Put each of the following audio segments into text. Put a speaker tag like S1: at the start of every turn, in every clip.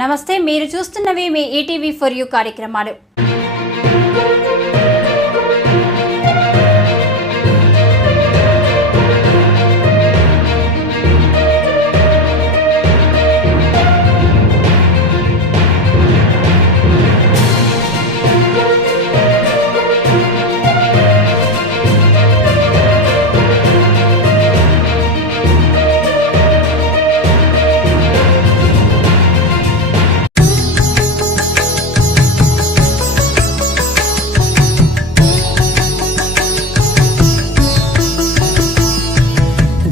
S1: నమస్తే మీరు చూస్తున్నవి మీ ఈటీవీ ఫర్ యూ కార్యక్రమాలు.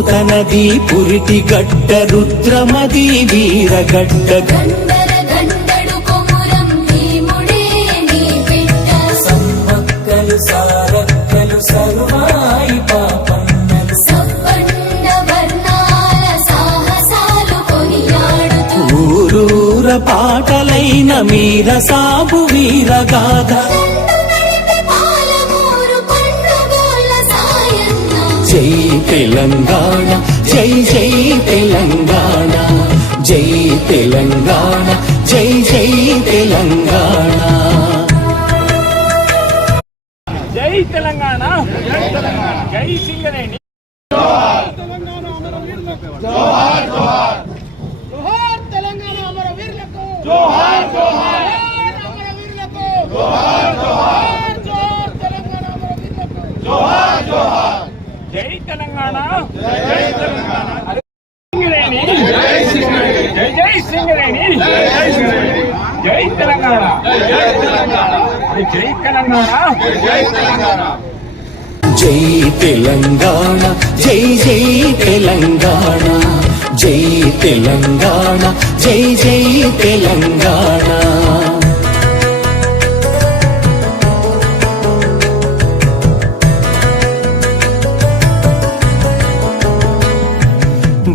S2: పోతనది పురిటి గడ్డ రుద్రమది వీరగడ్డ. సారక్కలు సరువాయి ఊరూర పాటలైన మీర సాబు వీరగాథ.
S3: దండు
S2: తెలంగాణ. జై జై తెలంగాణ. జై తెలంగాణ. జై జై తెలంగాణ.
S4: జై తెలంగాణ. జై సింగరేణి.
S5: తెలంగాణ?
S4: జై తెలంగాణ. సింగరేణి జై జై సింగరేణి. జై తెలంగాణ జై తెలంగాణ. జై తెలంగాణ జై తెలంగాణ.
S2: జై తెలంగాణ. జై జై తెలంగాణ. జై తెలంగాణ. జై జై తెలంగాణ.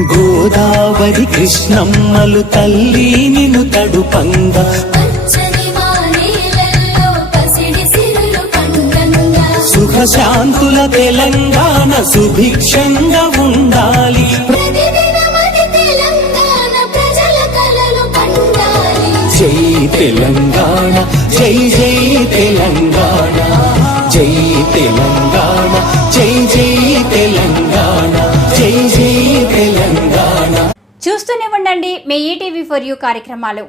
S2: గోదావరి కృష్ణమ్మలు తల్లి నిన్ను తడుపంగా. సుఖశాంతుల తెలంగాణ సుభిక్షంగా ఉండాలి. జై తెలంగాణ జై జై తెలంగాణ జై తెలంగాణ జై జై జై
S1: మే మీ ఈటీవీ ఫర్ యూ కార్యక్రమాలు.